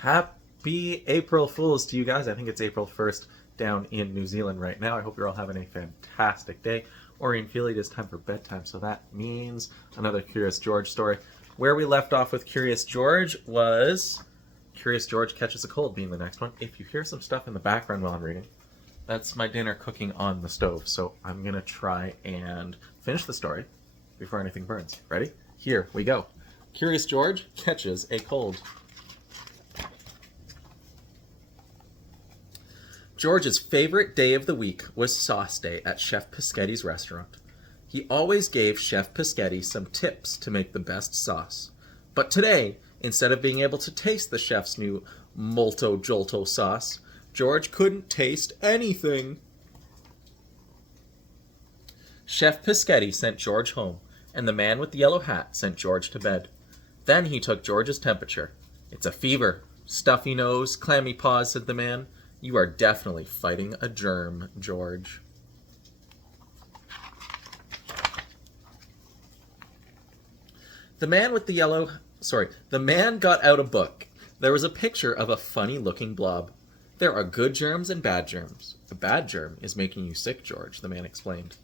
Happy April Fools to you guys. I think it's April 1st down in New Zealand right now. I hope you're all having a fantastic day. Or in Philly, it is time for bedtime, so that means another Curious George story. Where we left off with Curious George was Curious George Catches a Cold being the next one. If you hear some stuff in the background while I'm reading, that's my dinner cooking on the stove, so I'm going to try and finish the story before anything burns. Ready? Here we go. Curious George Catches a Cold. George's favorite day of the week was sauce day at Chef Pischetti's restaurant. He always gave Chef Pischetti some tips to make the best sauce. But today, instead of being able to taste the chef's new Molto Jolto sauce, George couldn't taste anything. Chef Pischetti sent George home, and the man with the yellow hat sent George to bed. Then he took George's temperature. "It's a fever. Stuffy nose, clammy paws," said the man. "You are definitely fighting a germ, George." The man got out a book. There was a picture of a funny-looking blob. "There are good germs and bad germs. A bad germ is making you sick, George," the man explained.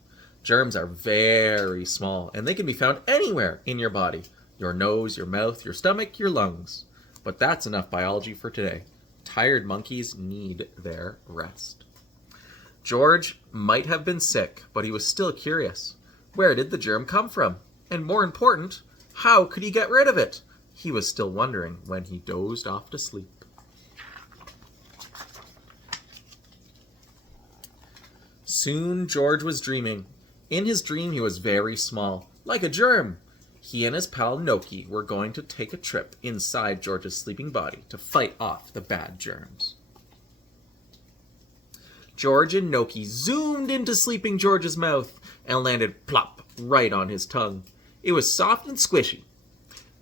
"Germs are very small, and they can be found anywhere in your body. Your nose, your mouth, your stomach, your lungs. But that's enough biology for today. Tired monkeys need their rest." George might have been sick, but he was still curious. Where did the germ come from? And more important, how could he get rid of it? He was still wondering when he dozed off to sleep. Soon George was dreaming. In his dream he was very small, like a germ. He and his pal Noki were going to take a trip inside George's sleeping body to fight off the bad germs. George and Noki zoomed into sleeping George's mouth and landed plop right on his tongue. It was soft and squishy,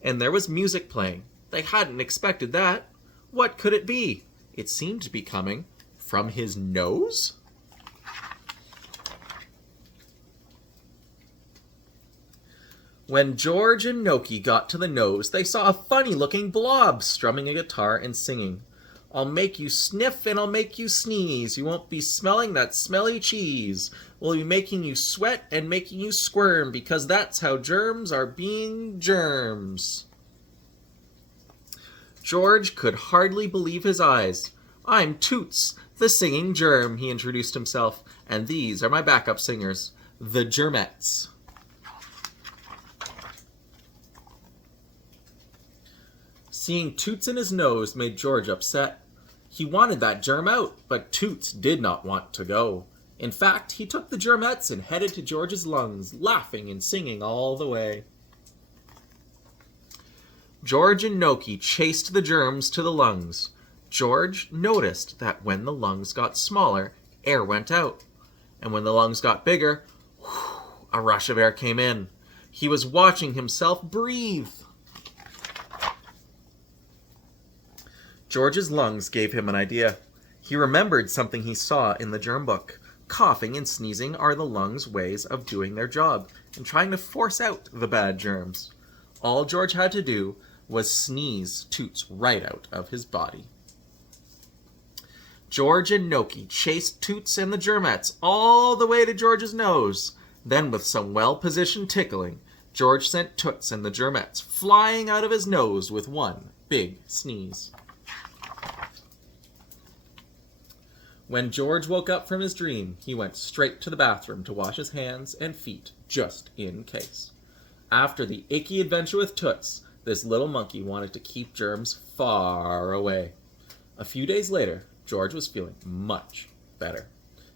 and there was music playing. They hadn't expected that. What could it be? It seemed to be coming from his nose? When George and Noki got to the nose, they saw a funny-looking blob strumming a guitar and singing. "I'll make you sniff and I'll make you sneeze. You won't be smelling that smelly cheese. We'll be making you sweat and making you squirm, because that's how germs are being germs." George could hardly believe his eyes. "I'm Toots, the singing germ," he introduced himself, "and these are my backup singers, the Germettes." Seeing Toots in his nose made George upset. He wanted that germ out, but Toots did not want to go. In fact, he took the Germettes and headed to George's lungs, laughing and singing all the way. George and Noki chased the germs to the lungs. George noticed that when the lungs got smaller, air went out. And when the lungs got bigger, a rush of air came in. He was watching himself breathe. George's lungs gave him an idea. He remembered something he saw in the germ book. Coughing and sneezing are the lungs' ways of doing their job and trying to force out the bad germs. All George had to do was sneeze Toots right out of his body. George and Noki chased Toots and the Germettes all the way to George's nose. Then, with some well-positioned tickling, George sent Toots and the Germettes flying out of his nose with one big sneeze. When George woke up from his dream, he went straight to the bathroom to wash his hands and feet, just in case. After the icky adventure with Toots, this little monkey wanted to keep germs far away. A few days later, George was feeling much better.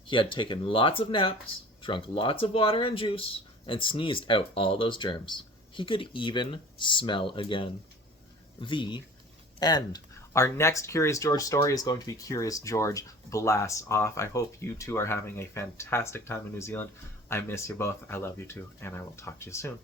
He had taken lots of naps, drunk lots of water and juice, and sneezed out all those germs. He could even smell again. The end. Our next Curious George story is going to be Curious George Blasts Off. I hope you two are having a fantastic time in New Zealand. I miss you both. I love you too, and I will talk to you soon.